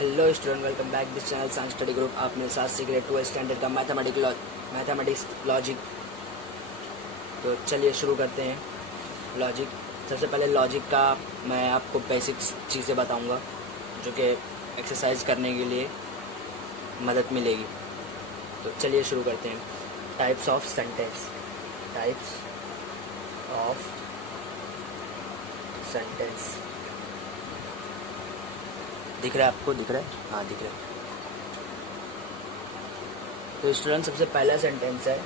Hello student, welcome back this channel science study group. आप मेरे साथ सीख रहे 12th स्टैंडर्ड का मैथमेटिक्स लॉजिक। तो चलिए शुरू करते हैं लॉजिक। सबसे पहले लॉजिक का मैं आपको बेसिक्स चीज़ें बताऊंगा जो कि एक्सरसाइज करने के लिए मदद मिलेगी। तो चलिए शुरू करते हैं। Types of sentence. दिख रहा है आपको? दिख रहा है? हाँ, दिख रहा है। तो स्टूडेंट, सबसे पहला सेंटेंस है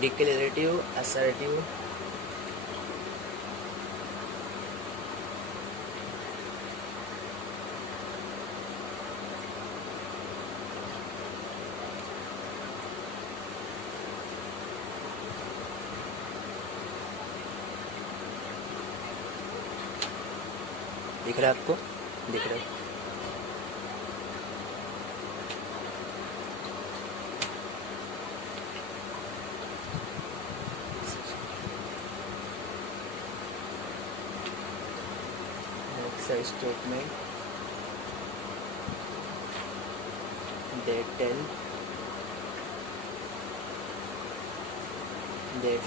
डिक्लेरेटिव असर्टिव। दिख रहा है आपको? दिख रहा है। Statement they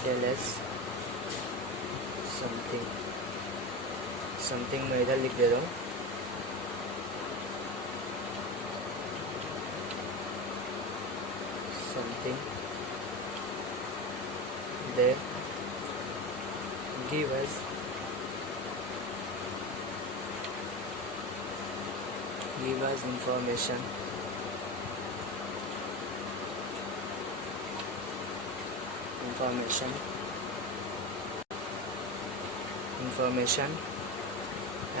tell us something मैं इधर लिख दे रहा हूँ। something they give us information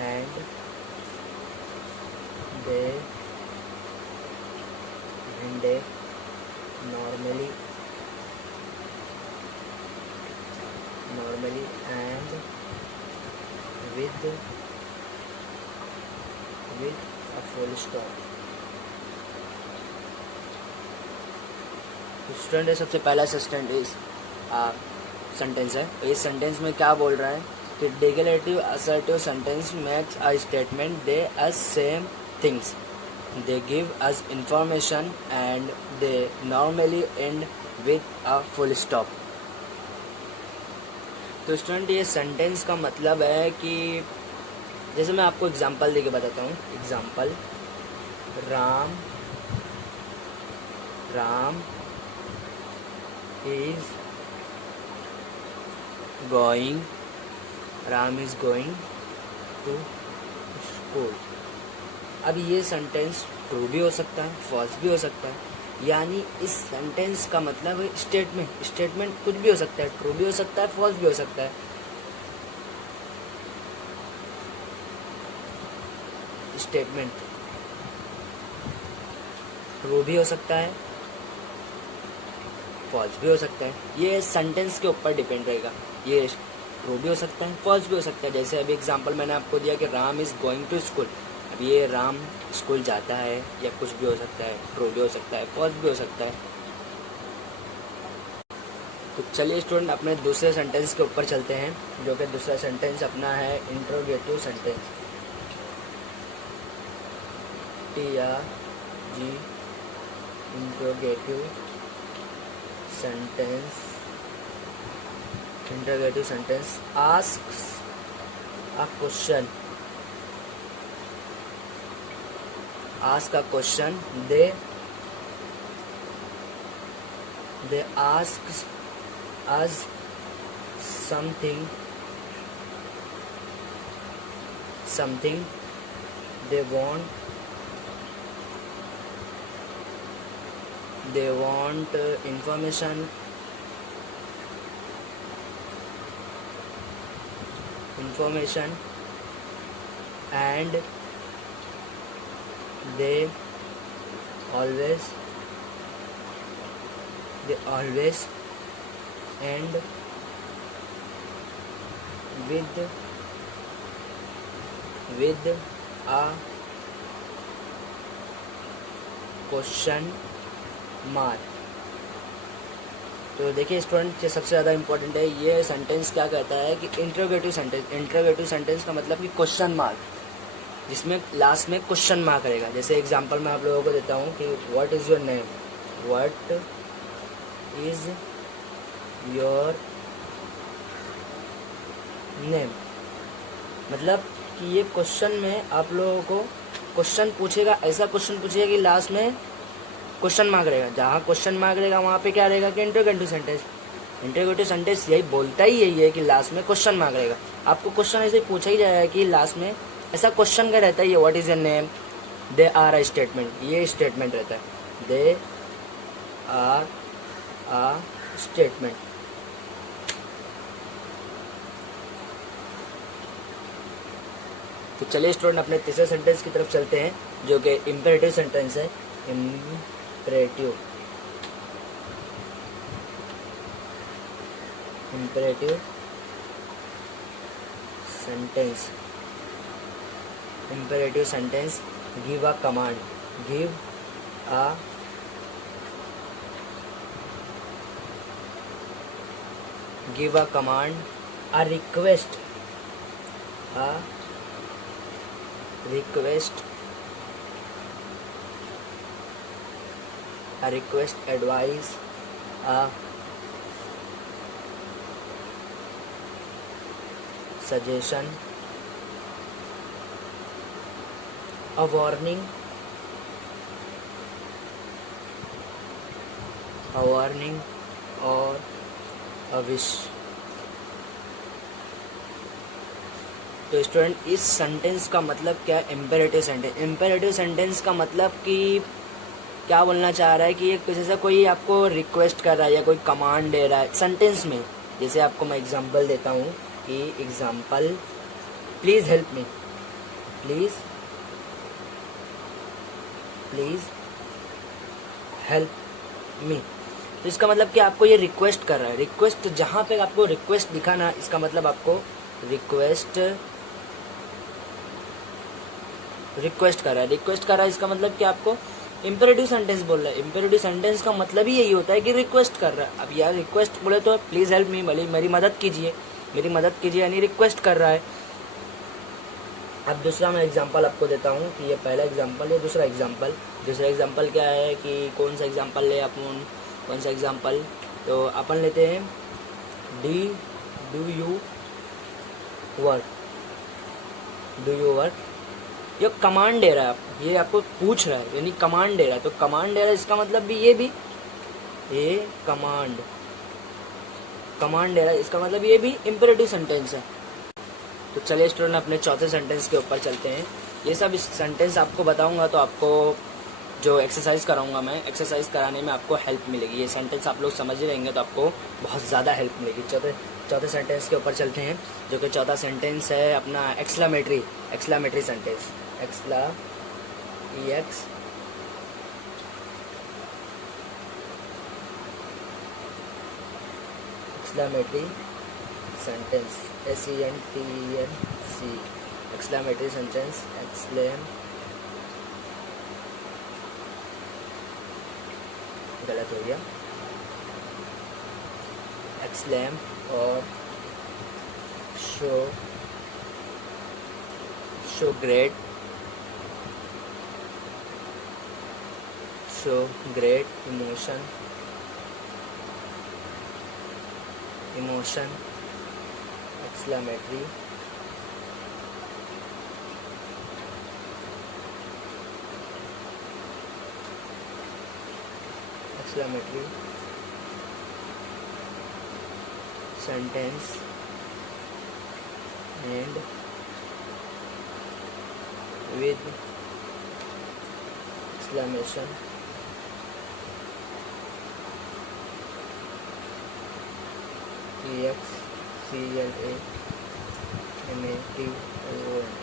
and they normally and with a full stop। Student है, सबसे पहला सेंटेंस है। इस सेंटेंस में क्या बोल रहा है कि declarative assertive sentence makes a statement they us same things, they give us information and they normally and with a full stop. तो स्टूडेंट, ये सेंटेंस का मतलब है कि जैसे मैं आपको एग्जांपल देके बताता हूँ। Example, Ram is going to school। अब ये सेंटेंस ट्रू भी हो सकता है, फॉल्स भी हो सकता है। यानी इस सेंटेंस का मतलब है स्टेटमेंट कुछ भी हो सकता है, ट्रू भी हो सकता है, फॉल्स भी हो सकता है। स्टेटमेंट ट्रू भी हो सकता है, फॉल्स भी हो सकता है। ये सेंटेंस के ऊपर डिपेंड रहेगा। ये ट्रू भी हो सकता है, फॉल्स भी हो सकता है। जैसे अभी एग्जांपल मैंने आपको दिया कि Ram is going to school. अब ये राम स्कूल जाता है या कुछ भी हो सकता है, ट्रू भी हो सकता है, फॉल्स भी हो सकता है। तो चलिए स्टूडेंट, अपने दूसरे सेंटेंस के ऊपर चलते हैं, जो कि दूसरा सेंटेंस अपना है interrogative sentence. Interrogative sentence asks a question। they ask us something they want information and they always end with a question mark. तो देखिए स्टूडेंट, ये सबसे ज़्यादा इम्पोर्टेंट है। ये सेंटेंस क्या कहता है कि इंट्रोगेटिव सेंटेंस का मतलब कि क्वेश्चन मार्क। जिसमें लास्ट में क्वेश्चन मार्क रहेगा। जैसे एग्जांपल मैं आप लोगों को देता हूँ कि what is your name, what is your name, मतलब कि ये क्वेश्चन में आप लोगों को क्वेश्चन पूछेगा, ऐसा क्वेश्चन पूछेगा कि लास्ट में क्वेश्चन मार्क रहेगा। जहाँ क्वेश्चन मार्क रहेगा वहाँ पे क्या रहेगा कि इंटरोगेटिव सेंटेंस। इंटरोगेटिव सेंटेंस यही बोलता ही यही है कि लास्ट में क्वेश्चन मार्क रहेगा। आपको क्वेश्चन ऐसे पूछा ही जाएगा कि लास्ट में ऐसा क्वेश्चन का रहता है, ये what is your name, they are a statement, ये स्टेटमेंट रहता है, दे आर अ स्टेटमेंट। तो चलिए स्टूडेंट अपने तीसरे सेंटेंस की तरफ चलते हैं जो कि इम्पेरेटिव सेंटेंस है। Imperative sentence. Imperative sentence, give a command, give a command, a request, advice, suggestion, a warning, or a wish। तो स्टूडेंट इस सेंटेंस का मतलब क्या है? Imperative sentence. इम्पेरेटिव सेंटेंस का मतलब कि क्या बोलना चाह रहा है कि एक जैसे कोई आपको रिक्वेस्ट कर रहा है या कोई कमांड दे रहा है सेंटेंस में। जैसे आपको मैं एग्जांपल देता हूँ कि example, please help me, please help me. तो इसका मतलब कि आपको ये रिक्वेस्ट कर रहा है। रिक्वेस्ट जहाँ पे आपको रिक्वेस्ट दिखाना, इसका मतलब आपको रिक्वेस्ट कर रहा है। इसका मतलब कि आपको इम्पेरेटिव सेंटेंस बोल रहा है। इम्पेरेटिव सेंटेंस का मतलब ही यही होता है कि रिक्वेस्ट कर रहा है। अब यार रिक्वेस्ट बोले तो प्लीज़ हेल्प मी, भले मेरी मदद कीजिए यानी रिक्वेस्ट कर रहा है। अब दूसरा मैं एग्जांपल आपको देता हूँ कि ये पहला एग्जांपल है, दूसरा एग्जांपल क्या है कि कौन सा एग्जांपल ले अपन, तो अपन लेते हैं डू यू वर्क। ये कमांड दे रहा है, ये आपको पूछ रहा है यानी कमांड दे रहा है। तो कमांड दे रहा है इसका मतलब भी ये कमांड दे रहा है, इसका मतलब ये भी इम्पेरेटिव सेंटेंस है। तो चलिए स्टूडेंट अपने चौथे सेंटेंस के ऊपर चलते हैं। ये सब सेंटेंस आपको बताऊंगा तो आपको जो एक्सरसाइज कराऊंगा मैं, एक्सरसाइज कराने में आपको हेल्प मिलेगी। ये सेंटेंस आप लोग समझ रहेंगे तो आपको बहुत ज़्यादा हेल्प मिलेगी। चौथे सेंटेंस के ऊपर चलते हैं जो कि चौथा सेंटेंस है अपना exclamatory sentence. Exclamatory sentence, SENTENC, exclamatory sentence. गलत हो गया, एक्सक्लेम और show great emotion, exclamatory sentence and with exclamation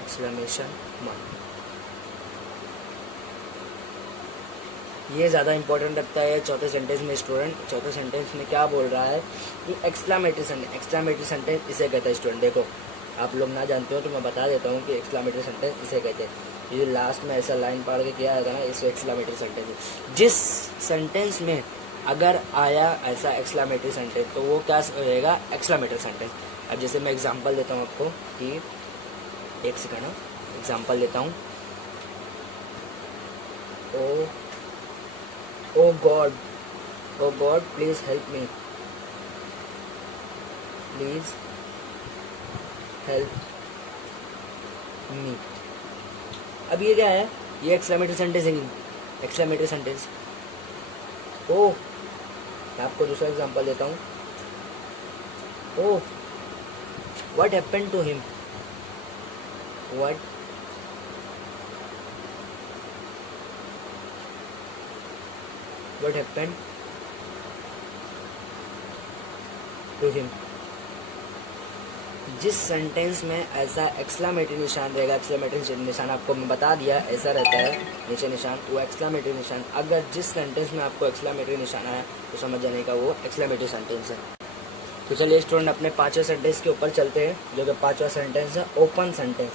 exclamation mark. ये ज़्यादा इंपॉर्टेंट रखता है चौथे सेंटेंस में। स्टूडेंट चौथे सेंटेंस में क्या बोल रहा है कि एक्सक्लामेटरी सेंटेंस इसे कहते हैं। स्टूडेंट देखो, आप लोग ना जानते हो तो मैं बता देता हूँ कि एक्सक्लामेटरी सेंटेंस इसे कहते हैं। ये लास्ट में ऐसा लाइन पढ़ के किया जाता है ना, इसको एक्सक्लामेटरी सेंटेंस। जिस सेंटेंस में अगर आया ऐसा एक्सक्लामेटरी सेंटेंस तो वो क्या रहेगा? Exclamatory sentence. अब जैसे मैं एग्जांपल देता हूँ आपको कि एक सेकंड, एग्जांपल देता हूँ। Oh God please help me, please help me. अब ये क्या है, ये एक्सक्लेमेटरी सेंटेंस है, एक्सक्लेमेटरी सेंटेंस। ओ, मैं आपको दूसरा एग्जांपल देता हूँ। Oh, what happened to him, what happened to him. जिस सेंटेंस में ऐसा एक्सक्लेमेटरी निशान रहेगा, एक्सक्लेमेटरी निशान आपको मैं बता दिया ऐसा रहता है नीचे निशान, वो एक्सक्लेमेटरी निशान। अगर जिस सेंटेंस में आपको एक्सक्लेमेटरी निशान आया तो समझ जाने का वो एक्सक्लेमेटरी सेंटेंस है। तो चलिए स्टूडेंट अपने पांचवें सेंटेंस के ऊपर चलते हैं, जो कि पांचवा सेंटेंस है open sentence.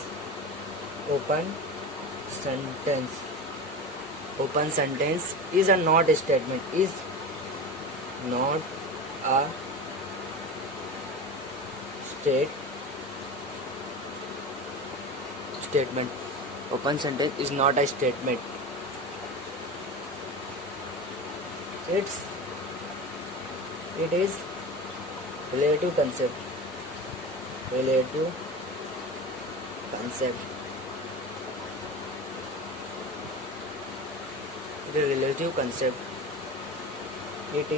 Open sentence, open sentence is a not statement, is not a statement. Open sentence is not a statement. It is relative concept. Relative concept. It is relative concept. It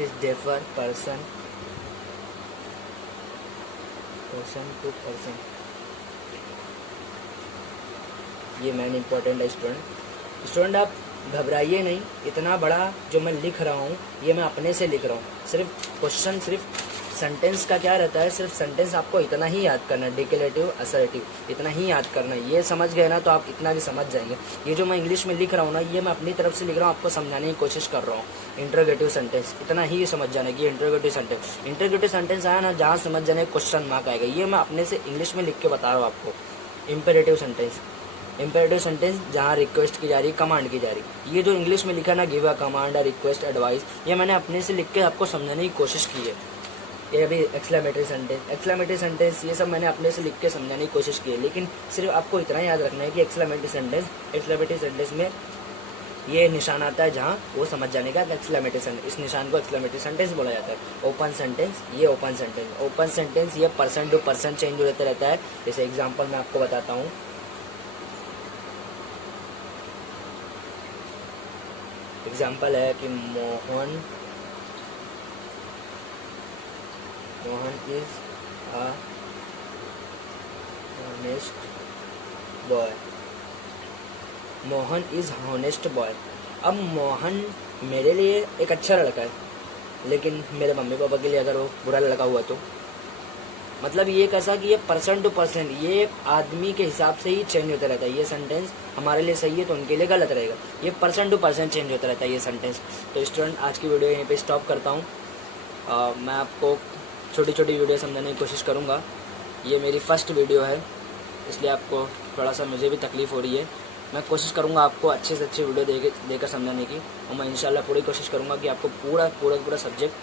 is differ person to person। ये man important है student आप घबराइए नहीं। इतना बड़ा जो मैं लिख रहा हूँ ये मैं अपने से लिख रहा हूँ। सिर्फ क्वेश्चन, सिर्फ सेंटेंस का क्या रहता है, सिर्फ सेंटेंस आपको इतना ही याद करना है, डिक्लेरेटिव असर्टिव, इतना ही याद करना है। ये समझ गए ना तो आप इतना भी समझ जाएंगे। ये जो मैं इंग्लिश में लिख रहा हूँ ना, ये मैं अपनी तरफ से लिख रहा हूँ, आपको समझाने की कोशिश कर रहा हूँ। इंटरोगेटिव सेंटेंस इतना ही समझ जाने की, इंटरोगेटिव सेंटेंस आया ना, जहाँ समझ जाने क्वेश्चन मार्क आएगा। ये मैं अपने से इंग्लिश में लिख के बता रहा हूँ आपको। इम्पेरेटिव सेंटेंस जहाँ रिक्वेस्ट की जा रही है, कमांड की जा रही। ये जो इंग्लिश में लिखा ना, give a command, request, advice, ये मैंने अपने से लिख के आपको समझाने की कोशिश की है। ये भी एक्सक्लेमेटरी सेंटेंस ये सब मैंने अपने से लिख के समझाने की कोशिश की है। लेकिन सिर्फ आपको इतना याद रखना है कि एक्सक्लेमेटरी सेंटेंस में ये निशान आता है जहाँ वो समझ जाने का एक्सक्लेमेटरी सेंटेंस, इस निशान को एक्सक्लेमेटरी सेंटेंस बोला जाता है। ओपन सेंटेंस ये पर्सन टू पर्सन चेंज होते रहता है। जैसे एग्जांपल मैं आपको बताता हूँ। एग्जांपल है कि Mohan is a honest boy। Mohan is honest boy. अब मोहन मेरे लिए एक अच्छा लड़का है, लेकिन मेरे मम्मी पापा के लिए अगर वो बुरा लड़का हुआ तो मतलब ये कैसा कि ये पर्सन टू पर्सन, ये आदमी के हिसाब से ही चेंज होता रहता है। ये सेंटेंस हमारे लिए सही है तो उनके लिए गलत रहेगा। ये पर्सन टू पर्सन चेंज होता रहता है ये सेंटेंस। तो स्टूडेंट आज की वीडियो यहीं पे स्टॉप करता हूँ। मैं आपको छोटी छोटी वीडियो समझाने की कोशिश करूँगा। ये मेरी फर्स्ट वीडियो है, इसलिए आपको थोड़ा सा मुझे भी तकलीफ़ हो रही है। मैं कोशिश करूँगा आपको अच्छे से अच्छी वीडियो देकर समझाने की, और मैं इंशाल्लाह पूरी कोशिश करूँगा कि आपको पूरा सब्जेक्ट,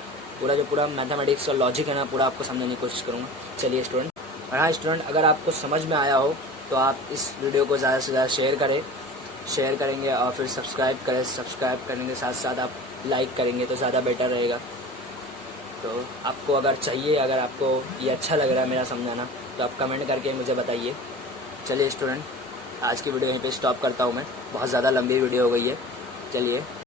पूरा मैथमेटिक्स और लॉजिक है ना, पूरा आपको समझाने की कोशिश करूँगा। चलिए स्टूडेंट, और हाँ स्टूडेंट, अगर आपको समझ में आया हो तो आप इस वीडियो को ज़्यादा से ज़्यादा शेयर करेंगे और फिर सब्सक्राइब करने के साथ साथ आप लाइक करेंगे तो ज़्यादा बेटर रहेगा। तो आपको अगर चाहिए, अगर आपको ये अच्छा लग रहा है मेरा समझाना, तो आप कमेंट करके मुझे बताइए। चलिए स्टूडेंट, आज की वीडियो यहीं पे स्टॉप करता हूँ मैं, बहुत ज़्यादा लंबी वीडियो हो गई है। चलिए।